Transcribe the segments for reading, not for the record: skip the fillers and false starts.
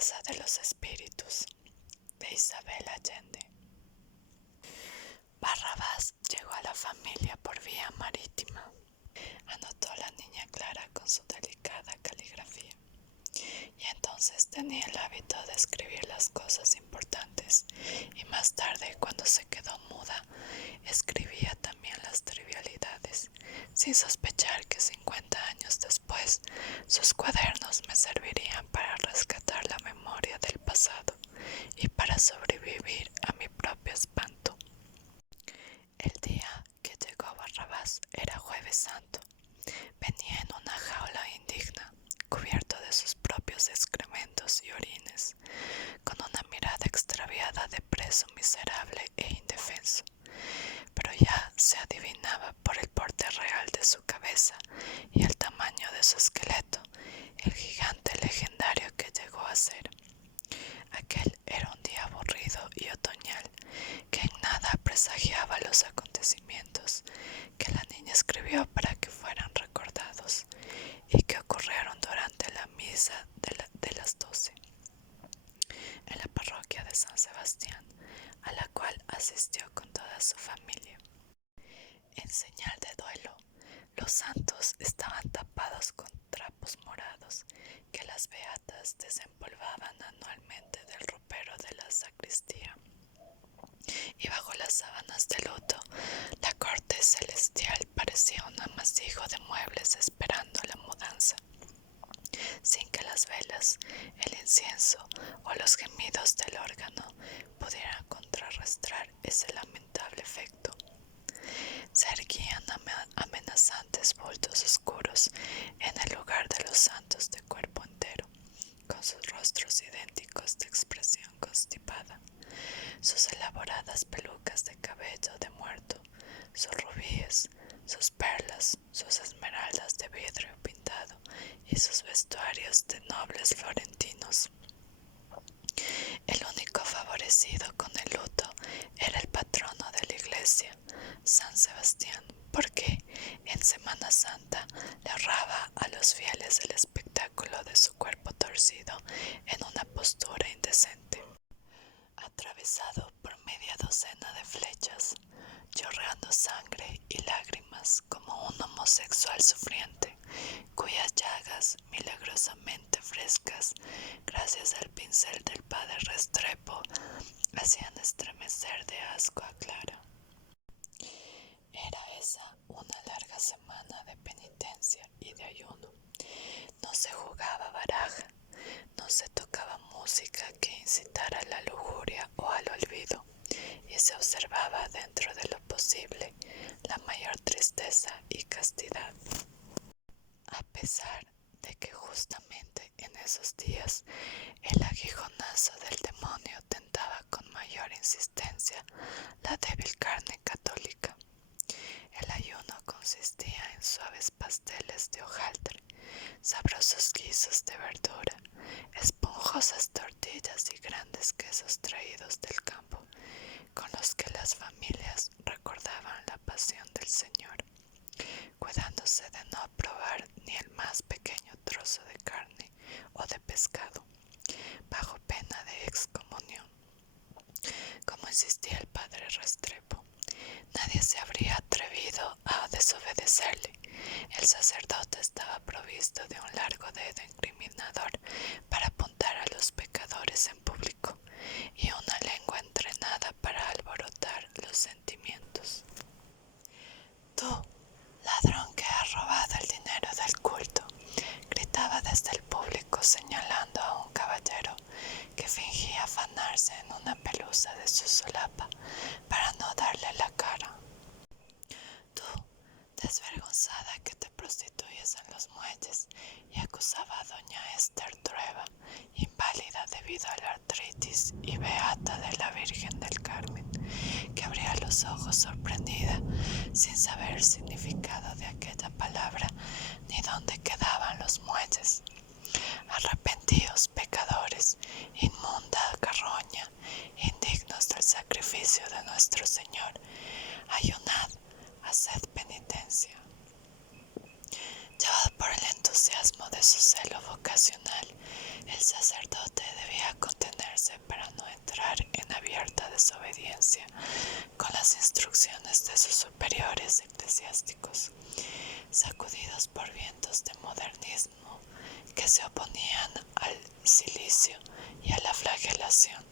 Casa de los Espíritus, de Isabel Allende. Barrabás llegó a la familia por vía marítima, anotó la niña Clara con su delicada caligrafía, y entonces tenía el hábito de escribir las cosas importantes, y más tarde, cuando se quedó muda, escribía también las trivialidades, sin sospechar que 50 años después sus cuadernos me servirían para rescatar la memoria del pasado y para sobrevivir a mi propio espanto. El día que llegó Barrabás era Jueves Santo. Venía en una jaula indigna, cubierto de sus propios excrementos y orines, con una mirada extraviada de preso miserable e indefenso. Pero ya se adivinaba por el porte real de su cabeza y el tamaño de su esqueleto el gigante legendario que llegó a ser. Aquel era un día aburrido y otoñal, que en nada presagiaba los acontecimientos que la niña escribió para que fueran recordados y que ocurrieron durante la misa de las 12 en la parroquia de San Sebastián, a la cual asistió con toda su familia. En señal de duelo, los santos estaban tapados con trapos morados que las beatas desempolvaban anualmente del ropero de la sacristía. Y bajo las sábanas de luto, la corte celestial parecía un amasijo de muebles esperando la mudanza, sin que las velas, el incienso o los gemidos del órgano pudieran contrarrestar ese lamentable efecto. Se erguían amenazantes bultos oscuros en el lugar de los santos de cuerpo entero, con sus rostros idénticos de expresión constipada, sus elaboradas pelucas de cabello de muerto, sus rubíes, sus perlas, sus esmeraldas de vidrio pintado y sus vestuarios de nobles florentinos. El único favorecido con el luto era el patrono de la iglesia, San Sebastián, porque en Semana Santa le ahorraba a los fieles el espectáculo de su cuerpo torcido en una postura indecente, atravesado por media docena de flechas, chorreando sangre y lágrimas como un homosexual sufriente, cuyas llagas, milagrosamente frescas, gracias al pincel del padre Restrepo, hacían estremecer de asco a Clara. Era esa una larga semana de penitencia y de ayuno. No se jugaba baraja, no se tocaba música que incitara a la lujuria o al olvido, y se observaba dentro de lo posible la mayor tristeza y castidad. A pesar de que justamente en esos días el aguijonazo del demonio tentaba con mayor insistencia la débil carne católica. El ayuno consistía en suaves pasteles de hojaldre, sabrosos guisos de verdura, esponjosas tortillas y grandes quesos traídos del campo, con los que las familias recordaban la pasión del Señor, cuidándose de no probar ni el más pequeño trozo de carne o de pescado, bajo pena de excomunión. Como insistía el padre Restrepo, nadie se habría atrevido a desobedecerle. El sacerdote estaba provisto de un largo dedo incriminador para apuntar a los pecadores en público y una lengua entrenada para alborotar los sentimientos. «Tú, ladrón que has robado el dinero del culto», gritaba desde el público señalando a un caballero que fingía afanarse en una pelusa de su solapa para no darle la cara. «Tú, desvergonzada que te prostituyes en los muelles», y acusaba a doña Esther Trueba, inválida debido a la artritis y beata de la Virgen del Carmen, que abría los ojos sorprendida sin saber el significado de aquella palabra ni dónde quedaban los muelles. «Arrepentíos, pecadores, inmunda carroña, indignos del sacrificio de nuestro Señor, ayunad, haced penitencia». Llevado por el entusiasmo de su celo vocacional, el El sacerdote debía contenerse para no entrar en abierta desobediencia con las instrucciones de sus superiores eclesiásticos, sacudidos por vientos de modernismo que se oponían al cilicio y a la flagelación.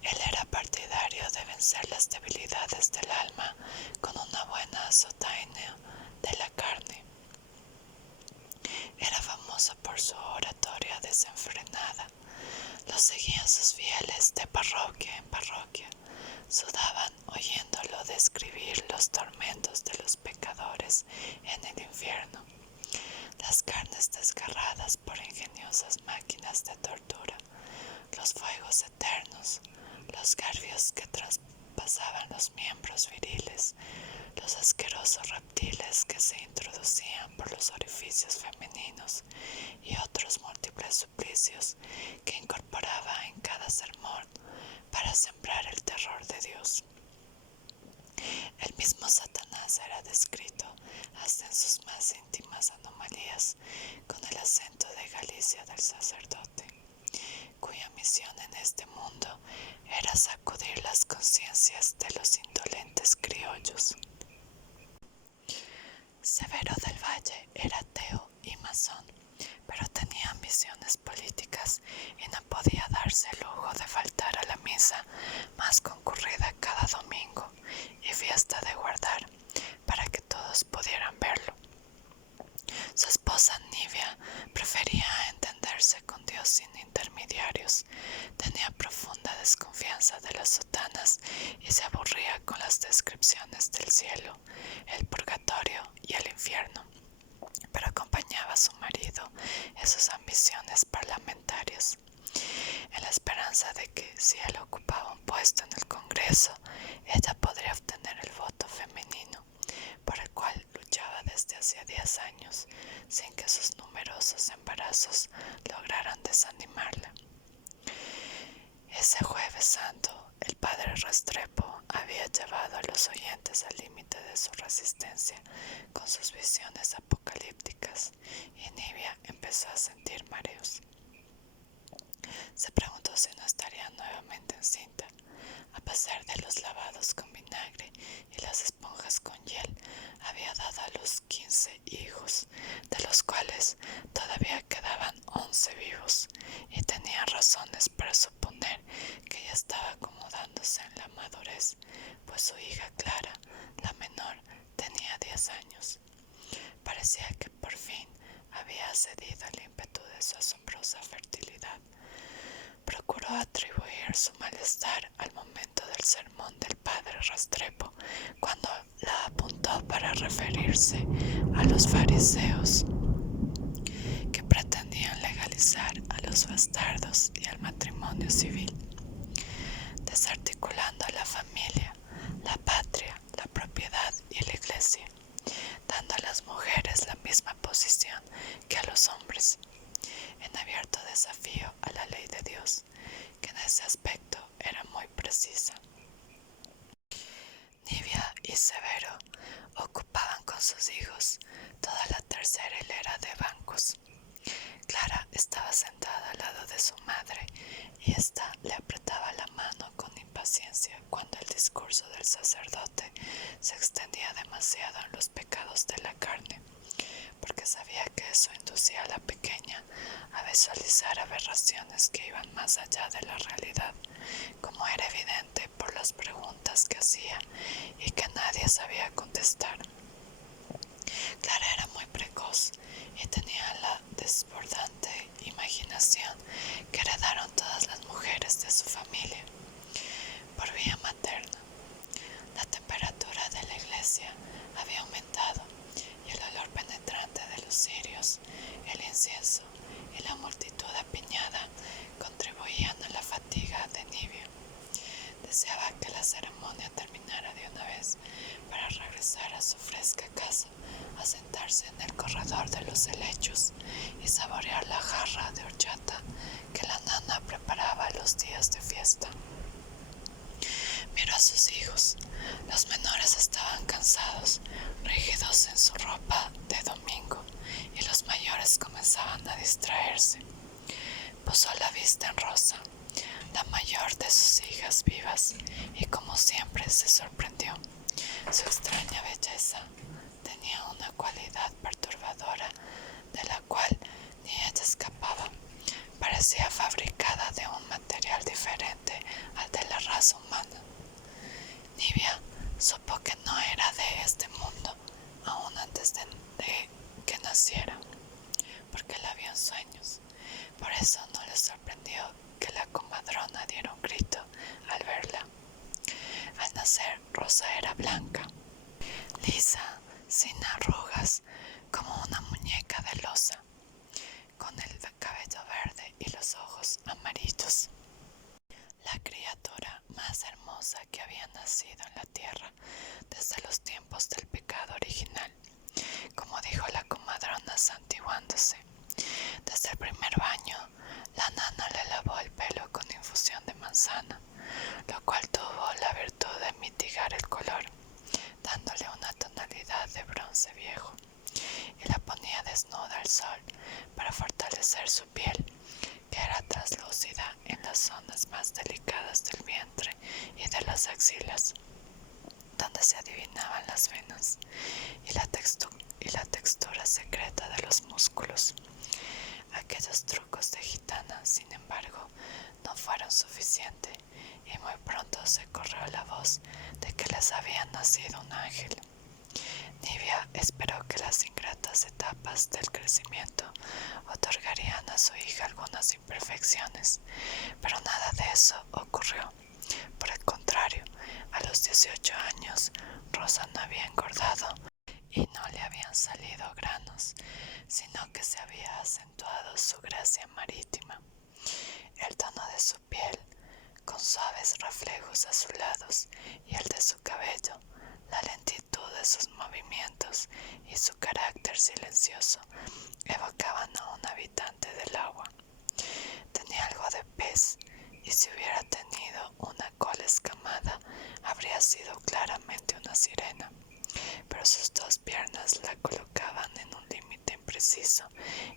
Él era partidario de vencer las debilidades del alma con una buena azotaina de la carne. Era famoso por su oratoria desenfrenada. Lo seguían sus fieles de parroquia en parroquia. Sudaban oyéndolo describir los tormentos de los pecadores en el infierno, las carnes desgarradas por ingeniosas máquinas de tortura, los fuegos eternos, los garfios que traspasaban los miembros viriles, los asquerosos reptiles que se introducían por los orificios femeninos y otros múltiples suplicios que incorporaba en cada sermón para sembrar el terror de Dios. El mismo Satanás era descrito hasta en sus más íntimas anomalías con el acento de Galicia del sacerdote, cuya misión en este mundo era sacudir las conciencias de los indolentes criollos. Severo del Valle era ateo y masón, pero tenía ambiciones políticas y no podía darse el lujo de faltar a la misa más concurrida cada domingo y fiesta de guardar para que todos pudieran verlo. Su esposa Nivia prefería entenderse con Dios sin intermediarios, tenía profunda desconfianza de las sotanas y se aburría con las descripciones del cielo, el purgatorio y el infierno, pero acompañaba a su marido en sus ambiciones parlamentarias, en la esperanza de que si él ocupaba un puesto en el Congreso, ella podría obtener el voto femenino, por el cual luchaba desde hacía 10 años, sin que sus numerosos embarazos lograran desanimarla. Ese Jueves Santo, el padre Restrepo había llevado a los oyentes al límite de su resistencia con sus visiones apocalípticas, y Nivia empezó a sentir mareos. Se preguntó si no estaría nuevamente encinta. A pesar de los lavados con vinagre y las esponjas con hiel, había dado a luz 15 hijos, de los cuales todavía quedaban 11 vivos, y tenía razones para suponer que ya estaba acomodándose en la madurez, pues su hija Clara, la menor, tenía 10 años. Parecía que por fin había cedido al ímpetu de su asombrosa fertilidad. Procuró atribuir su malestar al momento del sermón del padre Restrepo, cuando la apuntó para referirse a los fariseos que pretendían legalizar a los bastardos y al matrimonio civil, desarticulando a la familia, la patria, la propiedad y la iglesia, dando a las mujeres la misma posición que a los hombres, en abierto desafío a la ley de Dios, que en ese aspecto era muy precisa. Nivia y Severo ocupaban con sus hijos toda la tercera hilera de bancos. Clara estaba sentada al lado de su madre y ésta le apretaba la mano con impaciencia cuando el discurso del sacerdote se extendía demasiado en los pecados de la carne, porque sabía que eso inducía a la pequeña a visualizar aberraciones que iban más allá de la realidad, como era evidente por las preguntas que hacía y que nadie sabía contestar. Clara era muy precoz y tenía la desbordante imaginación que heredaron todas las mujeres de su familia. Por vía materna, la temperatura de la iglesia había aumentado y el olor penetrante de los cirios, el incienso y la multitud apiñada contribuían a la fatiga de Nivia. Deseaba que la ceremonia terminara de una vez para regresar a su fresca casa, a sentarse en el corredor de los helechos y saborear la jarra de horchata que la nana preparaba los días de fiesta. Miró a sus hijos. Los menores estaban cansados, rígidos en su ropa de domingo, y los mayores comenzaban a distraerse. Puso la vista en Rosa, la mayor de sus hijas vivas, y como siempre se sorprendió. Su extraña belleza tenía una cualidad perturbadora de la cual ni ella escapaba. Parecía fabricada de un material diferente al de la raza humana. Nibia supo que no era de este mundo aún antes de que naciera, porque la vio en sueños. Por eso no le sorprendió que la comadrona diera un grito al verla. Al nacer, Rosa era blanca, lisa, sin arrugas, como una muñeca de loza, con el cabello verde y los ojos amarillos. La criatura más hermosa que había nacido en la tierra desde los tiempos del pecado original, como dijo la comadrona santiguándose. Desde el primer baño, la nana le lavó el pelo con infusión de manzana, lo cual tuvo la virtud de mitigar el color, dándole una tonalidad de bronce viejo, y la ponía desnuda al sol para fortalecer su piel, que era translúcida en las zonas más delicadas del vientre y de las axilas, donde se adivinaban las venas y la textura secreta de los músculos. Aquellos trucos de gitana, sin embargo, no fueron suficientes, y muy pronto se corrió la voz de que les había nacido un ángel. Nibia esperó que las ingratas etapas del crecimiento otorgarían a su hija algunas imperfecciones, pero nada de eso ocurrió. Por el contrario, a los 18 años, Rosa no había engordado y no le habían salido granos, sino que se había acentuado su gracia marítima. El tono de su piel, con suaves reflejos azulados, y el de su cabello, la lentitud de sus movimientos y su carácter silencioso evocaban a un habitante del agua. Tenía algo de pez, y si hubiera tenido una cola escamada, habría sido claramente una sirena, pero sus dos piernas la colocaban en un límite impreciso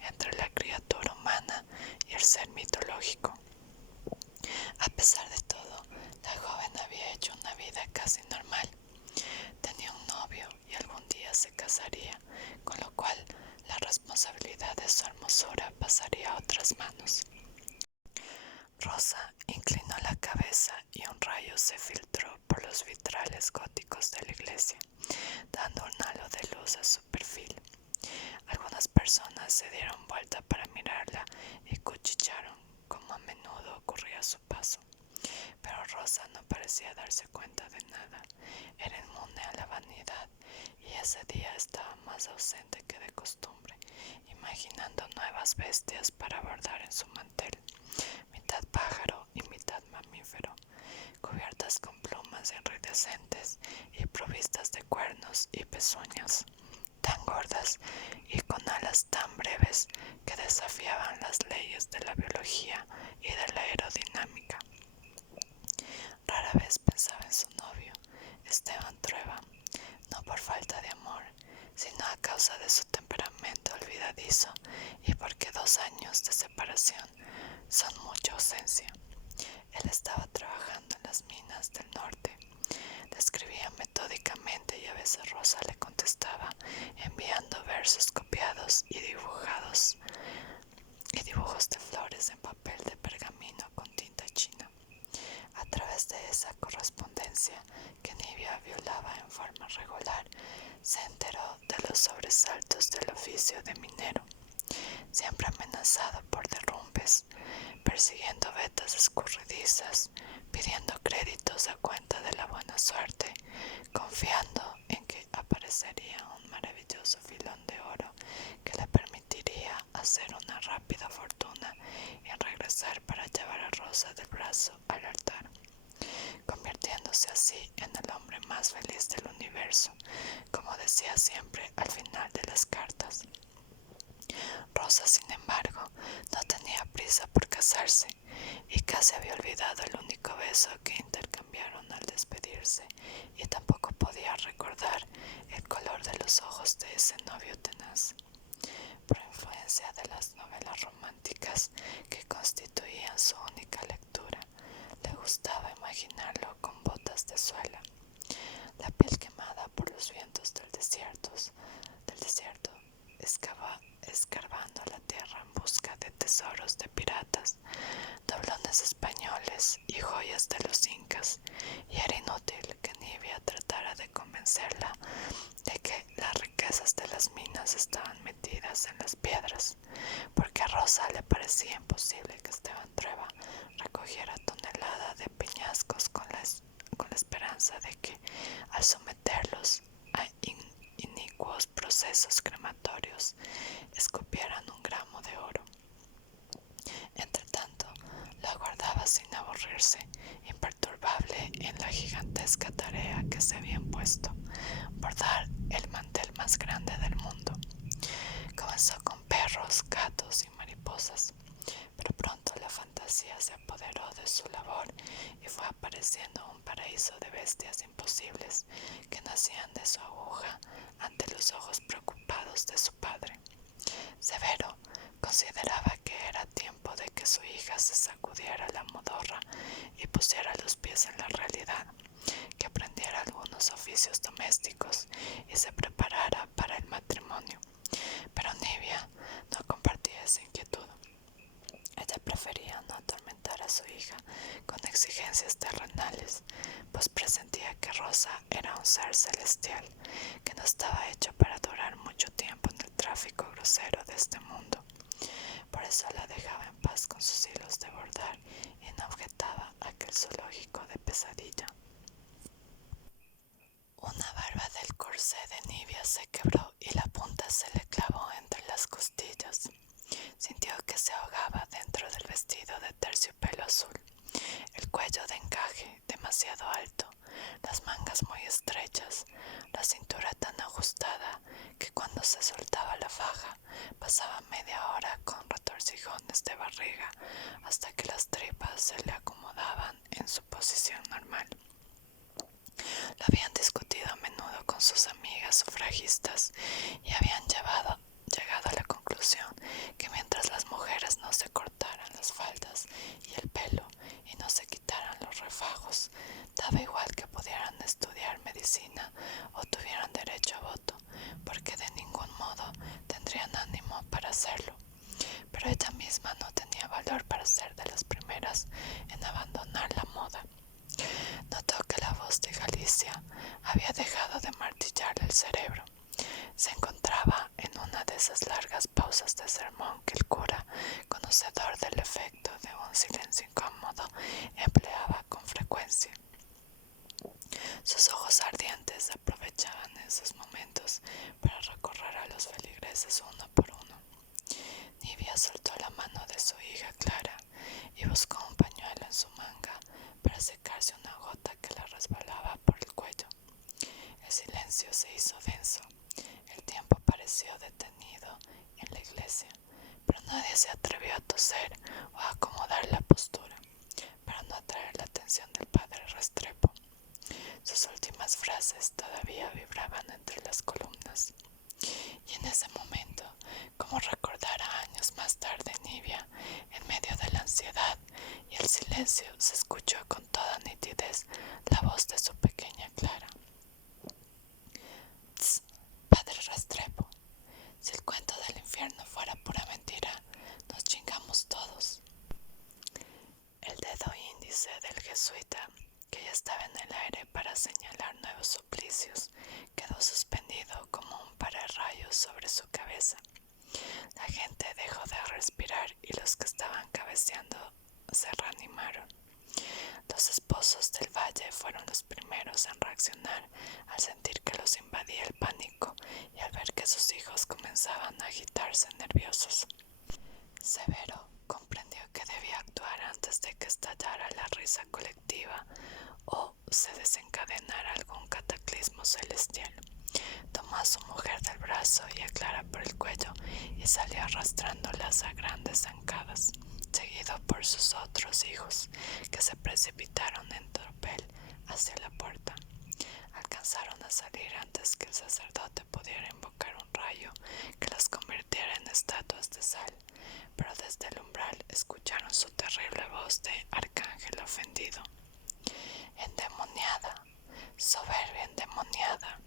entre la criatura humana y el ser mitológico. A pesar de todo, la joven había hecho una vida casi normal. Tenía un novio y algún día se casaría, con lo cual la responsabilidad de su hermosura pasaría a otras manos. Rosa inclinó la cabeza y un rayo se filtró por los vitrales góticos de la iglesia, dando un halo de luz a su perfil. Algunas personas se dieron vuelta para mirarla y cuchichearon, como a menudo ocurría a su paso. Pero Rosa no parecía darse cuenta de nada. Era inmune a la vanidad, y ese día estaba más ausente que de costumbre, imaginando nuevas bestias para bordar en su mantel, mitad pájaro y mitad mamífero, cubiertas con plumas iridescentes y provistas de cuernos y pezuñas, tan gordas y con alas tan breves que desafiaban las leyes de la biología y de la aerodinámica. Rara vez pensaba en su novio, Esteban Trueba, no por falta de amor, sino a causa de su temperamento olvidadizo y porque 2 años de separación son mucha ausencia. Él estaba trabajando en las minas del norte. Le escribía metódicamente y a veces Rosa le contestaba enviando versos copiados y dibujos de flores en papel de pergamino con tinta china. A través de esa correspondencia que Nibia violaba en forma regular, se enteró de los sobresaltos del oficio de minero, siempre amenazado por derrumbes, persiguiendo vetas escurridizas, pidiendo créditos a cuenta de la buena suerte, confiando en que aparecería un maravilloso filón de oro que le permitiría hacer una rápida fortuna y regresar para llevar a Rosa del brazo al altar, convirtiéndose así en el hombre más feliz del universo, como decía siempre al final de las cartas. Rosa, sin embargo, no tenía prisa por casarse y casi había olvidado el único beso que intercambiaron al despedirse, y tampoco podía recordar el color de los ojos de ese novio tenaz. Por influencia de las novelas románticas que constituían su única lectura. Le gustaba imaginarlo con botas de suela, la piel quemada por los vientos del desierto, escarbando la tierra en busca de tesoros de piratas, doblones españoles y joyas de los incas, y era inútil que Nibia tratara de convencerla de que las riquezas de las minas estaban metidas en las piedras, porque a Rosa le parecía imposible que Esteban Trueba recogiera toneladas de peñascos con la esperanza de que, al someterlos a inicuos procesos crematorios, escupieran un gramo de oro. Entretanto, la aguardaba sin aburrirse, imperturbable en la gigantesca tarea que se había impuesto: bordar el mantel más grande del mundo. Comenzó con perros, gatos y mariposas, pero pronto la fantasía se apoderó de su labor y fue apareciendo un paraíso de bestias imposibles que nacían de su aguja ante los ojos preocupados de su padre. Severo consideraba que era tiempo de que su hija se sacudiera la modorra y pusiera los pies en la realidad, que aprendiera algunos oficios domésticos y se preparara para el matrimonio. Pero Nibia no compartía esa inquietud. Ella prefería no atormentar a su hija con exigencias terrenales, pues presentía que Rosa era un ser celestial que no estaba hecho para durar mucho tiempo en el tráfico grosero de este mundo. Por eso la dejaba en paz con sus hilos de bordar y no objetaba aquel zoológico de pesadilla. Una barba del corsé de Nibia se quebró y la punta se le clavó entre las costillas. Sintió que se ahogaba dentro del vestido de terciopelo azul, el cuello de encaje demasiado alto, las mangas muy estrechas, la cintura tan ajustada que cuando se soltaba la faja pasaba media hora con retorcijones de barriga hasta que las tripas se le acomodaban en su posición normal. Lo habían discutido a menudo con sus amigas sufragistas y habían llegado a la conclusión que mientras las mujeres no se cortaran las faldas y el pelo y no se quitaran los refajos, daba igual que pudieran estudiar medicina o tuvieran derecho a voto, porque de ningún modo tendrían ánimo para hacerlo. Pero ella misma no tenía valor para ser de las primeras en abandonar la moda. Notó que la voz de Galicia había dejado de martillarle el cerebro. Se encontraba en una de esas largas pausas de sermón que el cura, conocedor del efecto de un silencio incómodo, empleaba con frecuencia. Sus ojos ardientes aprovechaban esos momentos para recorrer a los feligreses uno por uno. Nibia soltó la mano de su hija Clara y buscó un pañuelo en su manga para secarse una gota que le resbalaba por el cuello. El silencio se hizo denso. El tiempo pareció detenido en la iglesia, pero nadie se atrevió a toser o a acomodar la postura para no atraer la atención del padre Restrepo. Sus últimas frases todavía vibraban entre las columnas. Y en ese momento, como recordara años más tarde Nibia, en medio de la ansiedad y el silencio, se escuchó con toda nitidez la voz de su pequeña Clara. «Tss, padre Restrepo, si el cuento del infierno fuera pura mentira, nos chingamos todos». El dedo índice del jesuita, que ya estaba en el aire para señalar nuevos suplicios, quedó suspendido como un pararrayos sobre su cabeza. La gente dejó de respirar y los que estaban cabeceando se reanimaron. Los esposos del valle fueron los primeros en reaccionar al sentir que los invadía el pánico y al ver que sus hijos comenzaban a agitarse nerviosos. Severo comprendió que debía actuar antes de que estallara la risa colectiva o se desencadenara algún cataclismo celestial. Tomó a su mujer del brazo y a Clara por el cuello y salió arrastrándolas a grandes zancadas, seguido por sus otros hijos, que se precipitaron en tropel hacia la puerta. Alcanzaron a salir antes que el sacerdote pudiera invocar un rayo que las convirtiera en estatuas de sal, pero desde el umbral escucharon su terrible voz de arcángel ofendido. Endemoniada, soberbia endemoniada.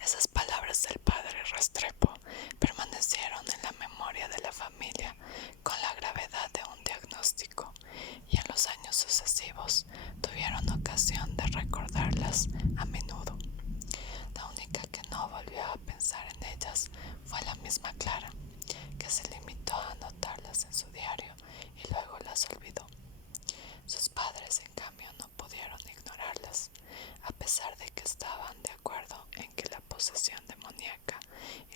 Esas palabras del padre Restrepo permanecieron en la memoria de la familia con la gravedad de un diagnóstico, y en los años sucesivos tuvieron ocasión de recordarlas a menudo. La única que no volvió a pensar en ellas fue la misma Clara, que se limitó a anotarlas en su diario y luego las olvidó. Sus padres, en cambio, no pudieron ignorarlas, a pesar de que estaban de acuerdo en que la posesión demoníaca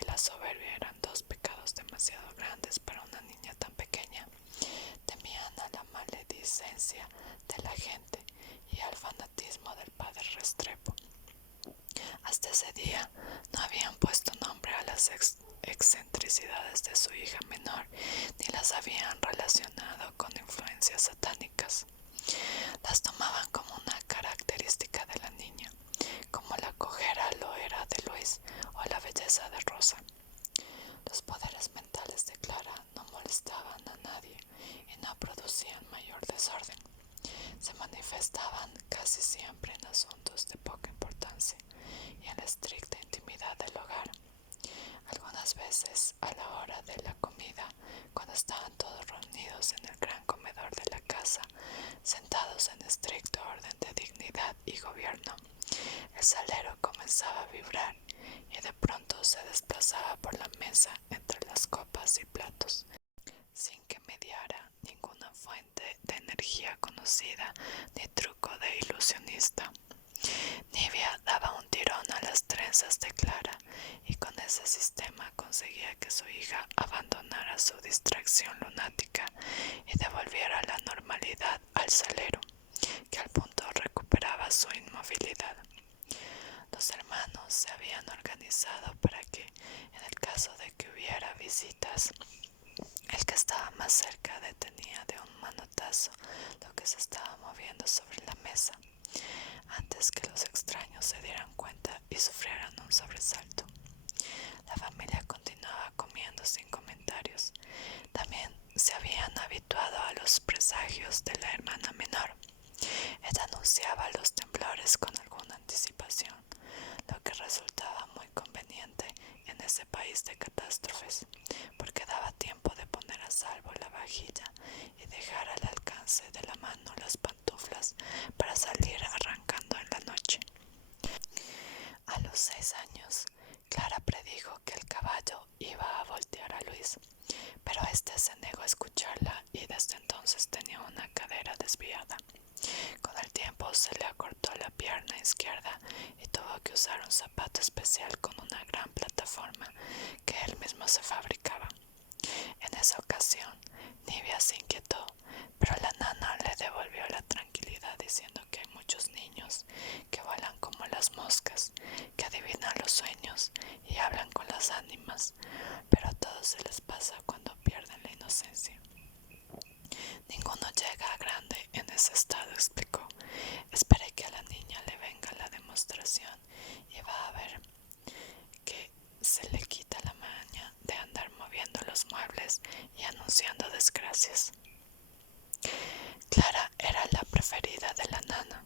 y la soberbia eran dos pecados demasiado grandes para una niña tan pequeña. Temían a la maledicencia de la gente y al fanatismo del padre Restrepo. Hasta ese día no habían puesto nombre a las excentricidades de su hija menor, ni las habían relacionado con influencias satánicas. Las tomaban como una característica de la niña, como la cojera lo era de Luis o la belleza de Rosa. Los poderes mentales de Clara no molestaban a nadie y no producían mayor desorden. Se manifestaban casi siempre en asuntos de poca importancia y en la estricta intimidad del hogar. Algunas veces, a la hora de la comida, cuando estaban todos reunidos en el gran comedor de la casa, sentados en estricto orden de dignidad y gobierno, el salero comenzaba a vibrar y de pronto se desplazaba por la mesa entre las copas y platos, sin que mediara ninguna fuente de energía conocida ni truco de ilusionista. Nivia daba un tirón a las trenzas de Clara y con ese sistema conseguía que su hija abandonara su distracción lunática y devolviera la normalidad al salero, que al punto recuperaba su inmovilidad. Los hermanos se habían organizado para que, en el caso de que hubiera visitas, el que estaba más cerca detenía de un manotazo lo que se estaba moviendo sobre la mesa, antes que los extraños se dieran cuenta y sufrieran un sobresalto. La familia continuaba comiendo sin comentarios. También se habían habituado a los presagios de la hermana menor. Ella anunciaba los temblores con alguna anticipación, lo que resultaba muy conveniente en ese país de catástrofes, porque daba tiempo de poner a salvo la vajilla y dejar al alcance de la mano las pantuflas para salir arrancando en la noche. A los 6 años, Clara predijo que el caballo iba a voltear a Luis, pero este se negó a escucharla y desde entonces tenía una cadera desviada. Con el tiempo se le acortó la pierna izquierda y tuvo que usar un zapato especial con una gran plataforma que él mismo se fabricaba. En esa ocasión, Nivia se inquietó, pero la nana le devolvió la tranquilidad diciendo que hay muchos niños que vuelan como las moscas, que adivinan los sueños y hablan con las ánimas, pero a todos se les pasa cuando pierden la inocencia. Ninguno llega a grande en ese estado, explicó. Espere que a la niña le venga la demostración y va a ver que se le quita la maña de andar moviendo los muebles y anunciando desgracias. Clara era la preferida de la nana.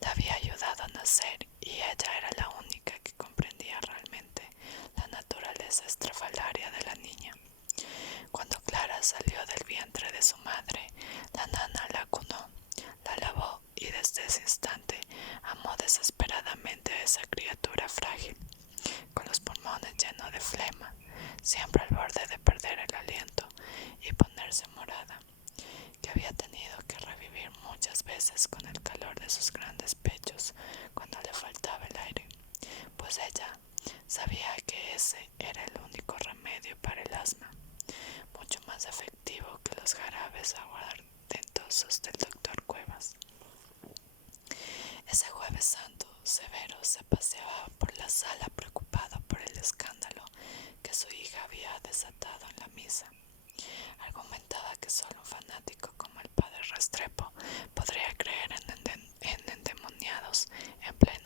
La había ayudado a nacer y ella era la única que comprendía realmente la naturaleza estrafalaria de la niña. Cuando Clara salió del vientre de su madre, la nana la cunó, la lavó y desde ese instante amó desesperadamente a esa criatura frágil, con los pulmones llenos de flema, siempre al borde de perder el aliento y ponerse morada, que había tenido que revivir muchas veces con el calor de sus grandes pechos cuando le faltaba el aire, pues ella sabía que ese era el único remedio para el asma, mucho más efectivo que los jarabes aguardentosos del doctor Cuevas. Ese jueves santo, Severo se paseaba por la sala preocupado por el escándalo que su hija había desatado en la misa. Argumentaba que solo un fanático como el padre Restrepo podría creer en endemoniados en plena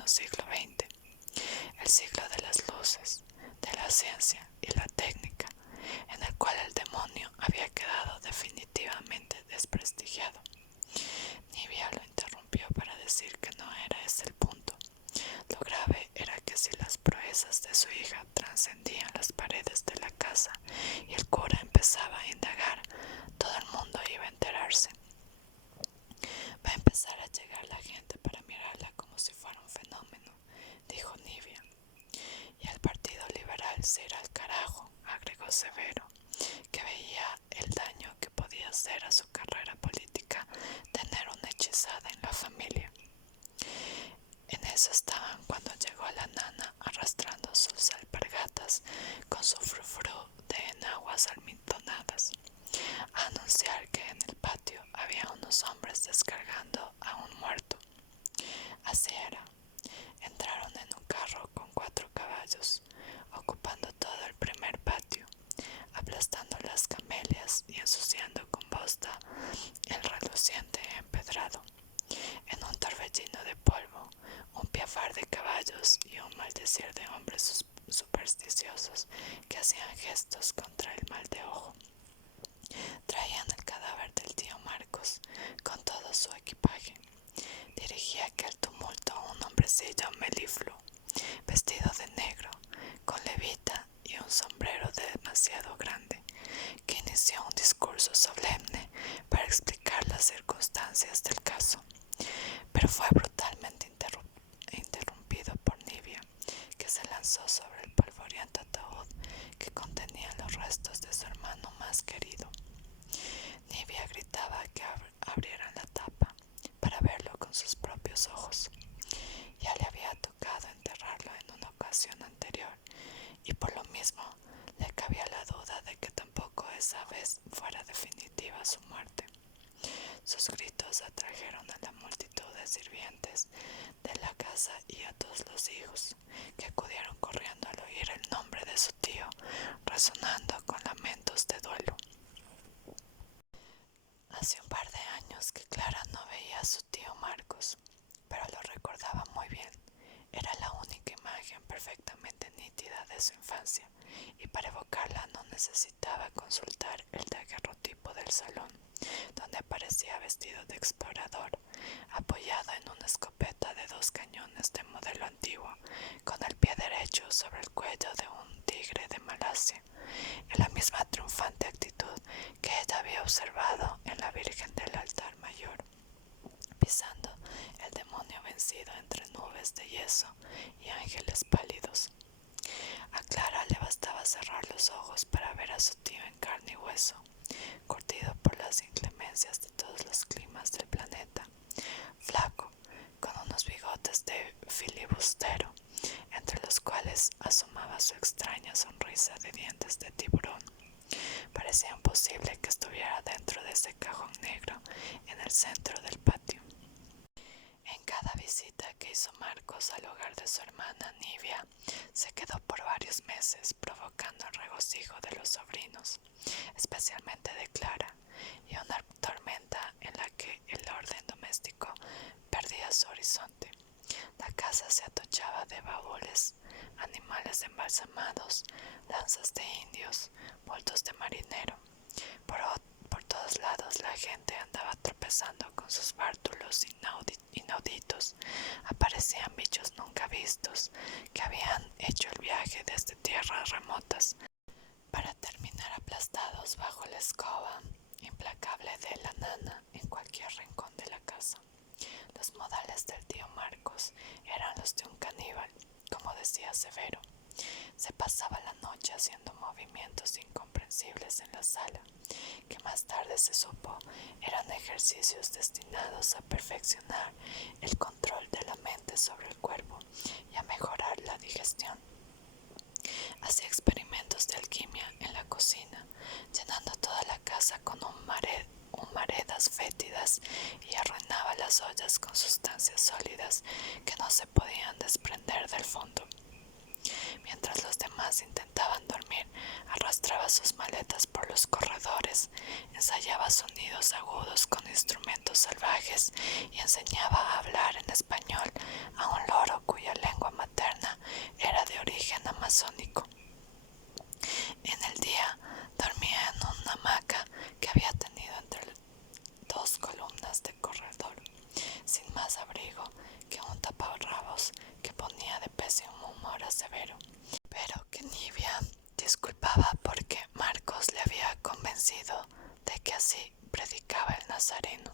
costa el reluciente empedrado. En un torbellino de polvo, un piafar de caballos y un maldecir de hombres supersticiosos que hacían gestos contra el mal de ojo. Traían el cadáver del tío Marcos con todo su equipaje. Dirigía aquel tumulto un hombrecillo melifluo, vestido de negro, con levita y un sombrero demasiado grande, que inició un discurso solemne para explicar las circunstancias del caso, pero fue brutalmente interrumpido por Nibia, que se lanzó sobre el polvoriento ataúd que contenía los restos de su hermano más querido. Nibia gritaba que abrieran la tapa para verlo con sus propios ojos. Ya le había tocado enterrarlo en una ocasión anterior, y por lo mismo le cabía la duda de que tampoco esa vez fuera definitiva su muerte. Sus gritos atrajeron a la multitud de sirvientes de la casa y a todos los hijos, que acudieron corriendo al oír el nombre de su tío, resonando con lamentos de duelo. Hace un par de años que Clara no veía a su tío Marcos, pero lo recordaba muy bien. Era la única imagen perfectamente nítida de su infancia, y para evocarla no necesitaba consultar el daguerrotipo del salón, donde aparecía vestido de explorador, apoyado en una escopeta de 2 cañones de modelo antiguo, con el pie derecho sobre el cuello de un tigre de Malasia, en la misma triunfante actitud que ella había observado en la Virgen del altar mayor, pisando el demonio vencido entre nubes de yeso y ángeles pálidos. A Clara le bastaba cerrar los ojos para ver a su tío en carne y hueso, curtido por las inclemencias de todos los climas del planeta, flaco, con unos bigotes de filibustero, entre los cuales asomaba su extraña sonrisa de dientes de tiburón. Parecía imposible que estuviera dentro de ese cajón negro en el centro del patio. En cada visita que hizo Marcos al hogar de su hermana Nibia, se quedó por varios meses, provocando el regocijo de los sobrinos, especialmente de Clara, y una tormenta en la que el orden doméstico perdía su horizonte. La casa se atochaba de baúles, animales embalsamados, lanzas de indios, bultos de marinero. Por todos lados la gente andaba tropezando con sus bártulos inauditos. Aparecían bichos nunca vistos, que habían hecho el viaje desde tierras remotas, para terminar aplastados bajo la escoba implacable de la nana en cualquier rincón de la casa. Los modales del tío Marcos eran los de un caníbal, como decía Severo. Se pasaba la noche haciendo movimientos incomprensibles en la sala, que más tarde se supo eran ejercicios destinados a perfeccionar el control de la mente sobre el cuerpo y a mejorar la digestión. Hacía experimentos de alquimia en la cocina, llenando toda la casa con humaredas fétidas, y arruinaba las ollas con sustancias sólidas que no se podían desprender del fondo. Mientras los demás intentaban dormir, arrastraba sus maletas por los corredores, ensayaba sonidos agudos con instrumentos salvajes y enseñaba a hablar en español a un loro cuya lengua materna era de origen amazónico. En el día dormía en una hamaca que había tenido entre 2 columnas de corredor, sin más abrigo que un taparrabos que ponía de pésimo humor a Severo, pero que Nibia disculpaba porque Marcos le había convencido de que así predicaba el nazareno.